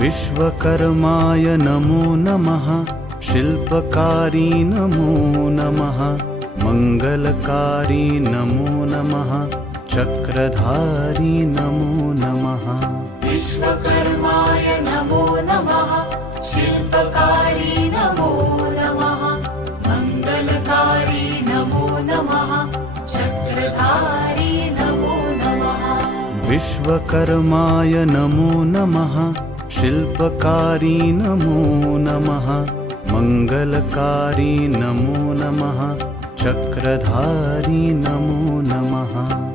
विश्वकर्माय नमो नमः। शिल्पकारी नमो नमः। मंगलकारी नमो नमः। चक्रधारी नमो नमः। विश्वकर्माय नमो नमः। शिल्पकारी नमो नमः। मंगलकारी नमो नमः। चक्रधारी नमो नमः। विश्वकर्माय नमो नमः। शिल्पकारी नमो नमः। मंगलकारी नमो नमः। चक्रधारी नमो नमः।